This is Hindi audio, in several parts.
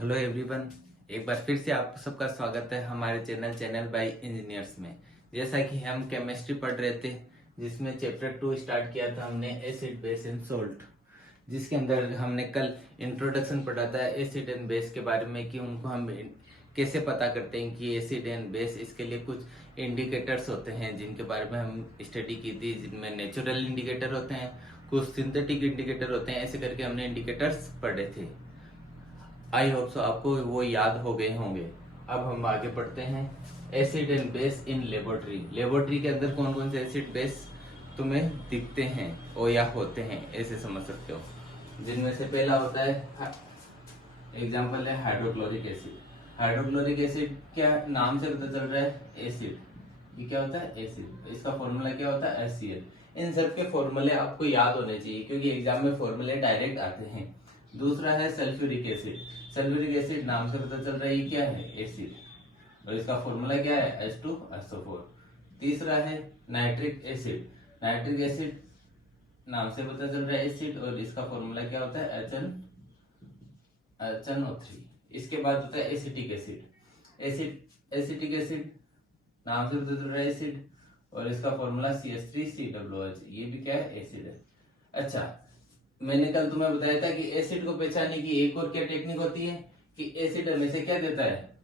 हेलो एवरीवन, एक बार फिर से आप सबका स्वागत है हमारे चैनल बाय इंजीनियर्स में। जैसा कि हम केमिस्ट्री पढ़ रहे थे, जिसमें चैप्टर 2 स्टार्ट किया था हमने एसिड बेस एंड सोल्ट, जिसके अंदर हमने कल इंट्रोडक्शन पढ़ा था एसिड एंड बेस के बारे में कि उनको हम कैसे पता करते हैं कि एसिड एंड बेस। इसके लिए कुछ इंडिकेटर्स होते हैं जिनके बारे में हम स्टडी की थी, जिनमें नेचुरल इंडिकेटर होते हैं, कुछ सिंथेटिक इंडिकेटर होते हैं। ऐसे करके हमने इंडिकेटर्स पढ़े थे। आई होप सो आपको वो याद हो गए होंगे। अब हम आगे पढ़ते हैं acid and base in laboratory. Laboratory के अंदर कौन कौन से एसिड बेस तुम्हें दिखते हैं और या होते हैं, ऐसे समझ सकते हो। जिनमें से पहला होता है, एग्जांपल है हाइड्रोक्लोरिक एसिड। हाइड्रोक्लोरिक एसिड क्या नाम से पता चल रहा है, एसिड। ये क्या होता है, एसिड। इसका फॉर्मूला क्या होता है, HCl। इन सब के फॉर्मूले आपको याद होने चाहिए क्योंकि एग्जाम में फॉर्मूले डायरेक्ट आते हैं। दूसरा है सल्फ्यूरिक एसिड। सल्फ्यूरिक एसिड नाम से पता चल रहा है ये क्या है, एसिड, और इसका फॉर्मूला क्या है, H2SO4। तीसरा है नाइट्रिक एसिड। नाइट्रिक एसिड नाम से पता चल रहा है एसिड, और इसका फॉर्मूला क्या होता है, HNO3। इसके बाद होता है एसिटिक एसिड। एसिटिक एसिड नाम से पता चल रहा है एसिड, और इसका फॉर्मूला CH3COOH। ये भी क्या है, एसिड है। अच्छा, मैंने कल तुम्हें बताया था कि एसिड को पहचानने की एक और क्या टेक्निक होती है कि एसिड हमेशा क्या देता है,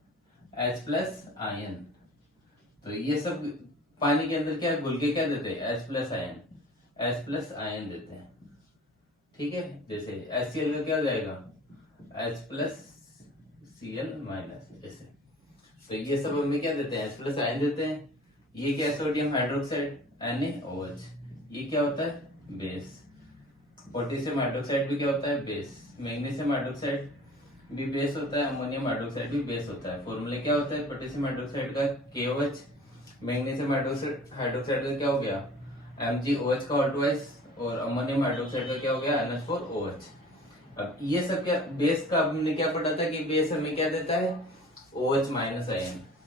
H+ आयन। तो ये सब पानी के अंदर क्या घुल के क्या देते हैं, H+ आयन देते हैं। ठीक है, जैसे HCl का क्या हो जाएगा, H+Cl- ऐसे। तो ये सब हमें क्या देते हैं, H+ आयन देते हैं। ये क्या, सोडियम हाइड्रोक्साइड NaOH। ये क्या होता है, बेस। पोटेशियम हाइड्रोक्साइड भी क्या होता है, बेस। मैग्नीशियम हाइड्रोक्साइड भी बेस होता है, अमोनियम हाइड्रोक्साइड भी बेस होता है। फॉर्मूला क्या होता है पोटेशियम हाइड्रोक्साइड का, KOH। मैग्नीशियम हाइड्रोक्साइड का क्या हो गया, MgOH का ऑल्टवाइज, और अमोनियम हाइड्रोक्साइड का क्या हो गया, NH4OH। अब ये सब क्या, बेस का हमने क्या पढ़ा था कि बेस हमें क्या देता है, OH- आयन।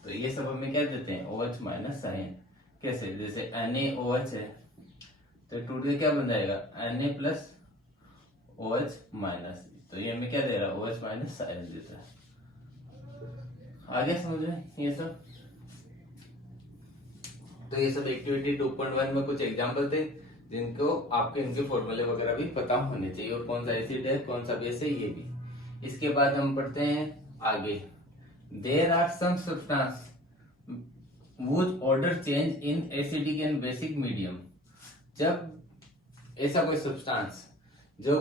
तो ये सब हमें क्या देते हैं, OH- आयन। कैसे, जैसे NaOH है तो टूट के क्या बन जाएगा, Na+OH-। तो ये हमें क्या दे रहा है, OH- आयन देता है। आगे समझ में ये सब। तो ये सब एक्टिविटी 2.1 में कुछ एग्जाम्पल थे जिनको आपके इनके फॉर्मूले वगैरह भी पता होने चाहिए, और कौन सा एसिड है कौन सा बेस है ये भी। इसके बाद हम पढ़ते हैं आगे। There are some substance whose order change in acidic and basic medium। जब ऐसा कोई सब्सटेंस जो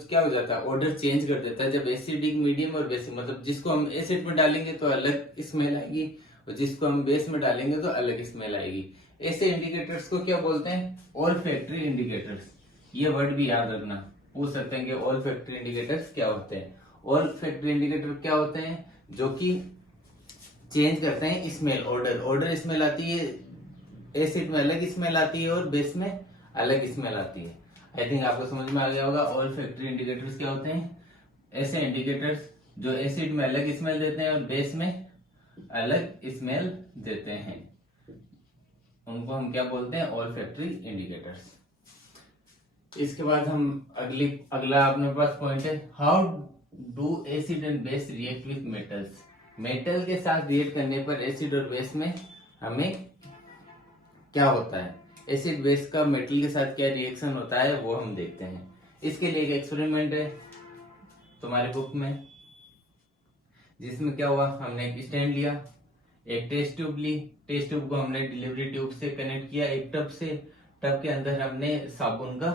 क्या हो जाता है, ऑर्डर चेंज कर देता है, जब एसिडिक मीडियम और बेसिक, मतलब जिसको हम एसिड में डालेंगे तो अलग स्मेल आएगी, और जिसको हम बेस में डालेंगे तो अलग स्मेल आएगी। ऐसे इंडिकेटर्स को क्या बोलते हैं, ऑल्फैक्टरी इंडिकेटर्स। ये वर्ड भी याद रखना, पूछ सकते हैं कि ऑल्फैक्टरी इंडिकेटर्स क्या होते हैं। ऑल्फैक्टरी इंडिकेटर क्या होते हैं, जो कि चेंज करते हैं स्मेल, ऑर्डर स्मेल आती है, एसिड में अलग स्मेल आती है और बेस में अलग स्मेल आती है। आई थिंक आपको समझ में आ गया होगा। ऑल फैक्टरी इंडिकेटर्स क्या होते हैं, ऐसे इंडिकेटर्स जो एसिड में अलग स्मेल देते हैं और बेस में अलग स्मेल देते हैं, उनको हम क्या बोलते हैं, ऑल फैक्टरी इंडिकेटर्स। इसके बाद हम अगला अपने पास पॉइंट है, how do acid and base react with metals. Metal के साथ रिएक्ट करने पर एसिड और बेस में हमें क्या होता है, एसिड बेस का मेटल के साथ क्या रिएक्शन होता है वो हम देखते हैं। इसके लिए एक एक्सपेरिमेंट है तुम्हारे बुक में, जिसमें क्या हुआ, हमने एक स्टैंड लिया, एक टेस्ट ट्यूब ली, टेस्ट ट्यूब को हमने डिलीवरी ट्यूब से कनेक्ट किया एक टब से, टब के अंदर हमने साबुन का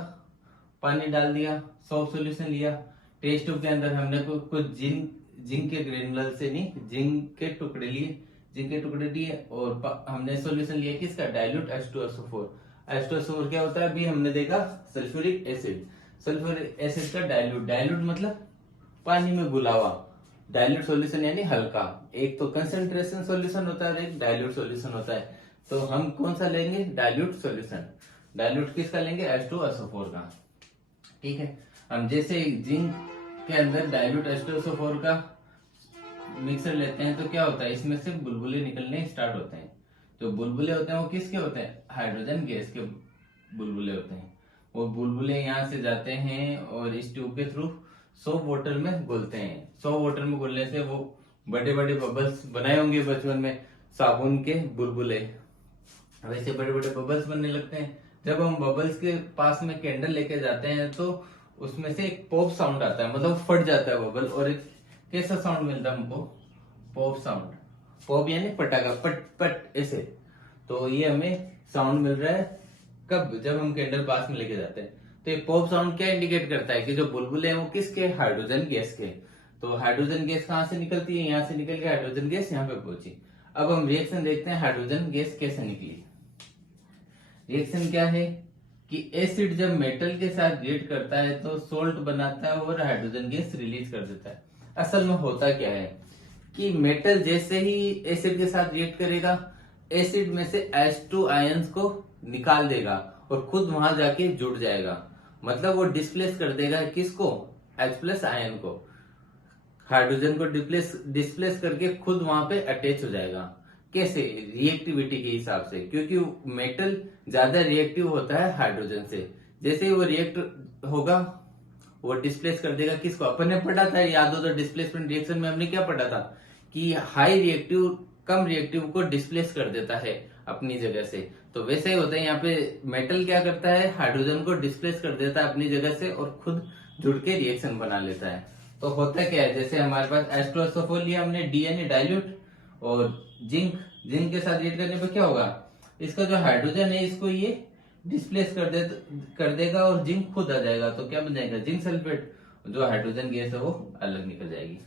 पानी डाल दिया, सॉफ्ट सॉल्यूशन लिया। टेस्ट ट्यूब के अंदर हमने कुछ जिंक के ग्रेनुलर से नहीं, जिंक के टुकड़े लिए, जिंक के टुकड़े दिए, और हमने सॉल्यूशन लिया किसका, डाइल्यूट H2SO4। H2SO4 क्या होता है, अभी हमने देखा सल्फ्यूरिक एसिड। सल्फ्यूरिक एसिड का डाइल्यूट मतलब पानी में घुला हुआ, डाइल्यूट सॉल्यूशन यानी हल्का। एक तो कंसंट्रेशन सॉल्यूशन होता है और एक डाइल्यूट सॉल्यूशन होता है। तो हम कौन सा लेंगे, डाइल्यूट सॉल्यूशन। डाइल्यूट किसका लेंगे, H2SO4 का। ठीक है, हम जैसे जिंक के अंदर डाइल्यूट H2SO4 का मिक्सर लेते हैं तो क्या होता है, इसमें से बुलबुले निकलने स्टार्ट होते हैं। जो बुलबुले होते हैं वो किसके होते हैं, हाइड्रोजन गैस के बुलबुले होते हैं। वो बुलबुले यहाँ से जाते हैं और इस ट्यूब के थ्रू सोप वाटर में घुलते हैं। सोप वाटर में घुलने से वो बड़े बड़े बबल्स बनाए होंगे बचपन में, साबुन के बुलबुले, वैसे बड़े बड़े बबल्स बनने लगते हैं। जब हम बबल्स के पास में कैंडल लेके जाते हैं तो उसमें से एक पॉप साउंड आता है, मतलब फट जाता है बबल, और एक कैसा साउंड मिलता है हमको, पॉप साउंड। पॉप यानी पटाखा, पट पट ऐसे। तो ये हमें साउंड मिल रहा है कब, जब हम कैंडल पास में लेके जाते हैं। तो ये पॉप साउंड क्या इंडिकेट करता है कि जो बुलबुले हैं वो किसके, हाइड्रोजन गैस के। तो हाइड्रोजन गैस कहाँ से निकलती है, यहाँ से निकल के हाइड्रोजन गैस यहाँ पे पहुंची। अब हम रिएक्शन देखते हैं हाइड्रोजन गैस कैसे निकली। रिएक्शन क्या है कि एसिड जब मेटल के साथ रिएक्ट करता है तो सोल्ट बनाता है और हाइड्रोजन गैस रिलीज कर देता है। असल में होता क्या है कि मेटल जैसे ही एसिड के साथ रिएक्ट करेगा, एसिड में से H2 आयंस को निकाल देगा और खुद वहां जाके जुड़ जाएगा। मतलब वो डिस्प्लेस कर देगा किसको, H+ आयन को। हाइड्रोजन को डिस्प्लेस करके खुद वहां पे अटैच हो जाएगा। कैसे, रिएक्टिविटी के हिसाब से, क्योंकि मेटल ज्यादा रिएक्टिव होता है हाइड्रोजन से। जैसे ही वो रिएक्ट होगा वो डिस्प्लेस कर देगा किसको, अपन ने पढ़ा था, याद हो तो डिस्प्लेसमेंट रिएक्शन में हमने क्या पढ़ा था कि हाई रिएक्टिव कम रिएक्टिव को डिस्प्लेस कर देता है अपनी जगह से। तो वैसे ही होता है यहाँ पे, मेटल क्या करता है, हाइड्रोजन को डिस्प्लेस कर देता है अपनी जगह से और खुद जुड़ के रिएक्शन बना लेता है। तो होता क्या है, जैसे हमारे पास H2SO4 लिया हमने, DNA डाइल्यूट, और जिंक के साथ रिएक्ट करने पर क्या होगा, इसका जो हाइड्रोजन है इसको ये डिस्प्लेस कर देगा और जिंक खुद आ जाएगा। तो क्या बन जाएगा, जिंक सल्फेट। जो हाइड्रोजन गैस है वो अलग निकल जाएगी।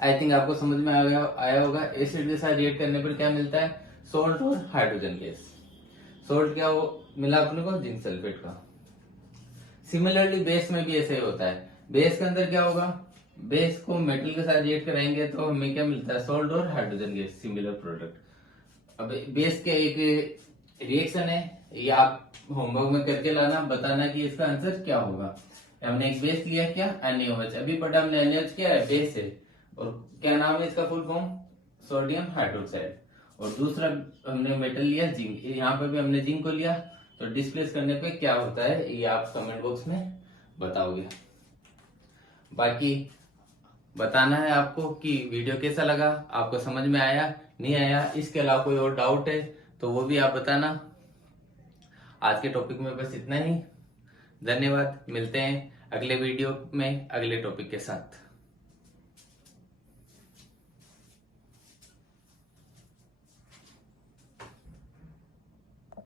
आई थिंक आपको समझ में आया होगा। एसिड के साथ रिएक्ट करने पर क्या मिलता है, सोल्ट और हाइड्रोजन गैस। सोल्ट क्या वो मिला अपने को, जिंक सल्फेट का। सिमिलरली बेस में भी ऐसे ही होता है। बेस के अंदर क्या होगा, बेस को मेटल के साथ रिएक्ट कराएंगे तो हमें क्या मिलता है, सोल्ट और हाइड्रोजन गैस, सिमिलर प्रोडक्ट। अब बेस के एक रिएक्शन है, ये आप होमवर्क में करके लाना, बताना कि इसका आंसर क्या होगा। हमने एक बेस लिया क्या, NaOH, अभी पढ़ा हमने NaOH क्या है, बेस है, और क्या नाम है इसका फुल फॉर्म, सोडियम हाइड्रोक्साइड। और दूसरा हमने मेटल लिया जिंक, यहाँ पे भी हमने जिंक को लिया। तो डिस्प्लेस करने पे क्या होता है ये आप कमेंट बॉक्स में बताओगे। बाकी बताना है आपको कि वीडियो कैसा लगा, आपको समझ में आया नहीं आया, इसके अलावा कोई और डाउट है तो वो भी आप बताना। आज के टॉपिक में बस इतना ही। धन्यवाद, मिलते हैं अगले वीडियो में अगले टॉपिक के साथ।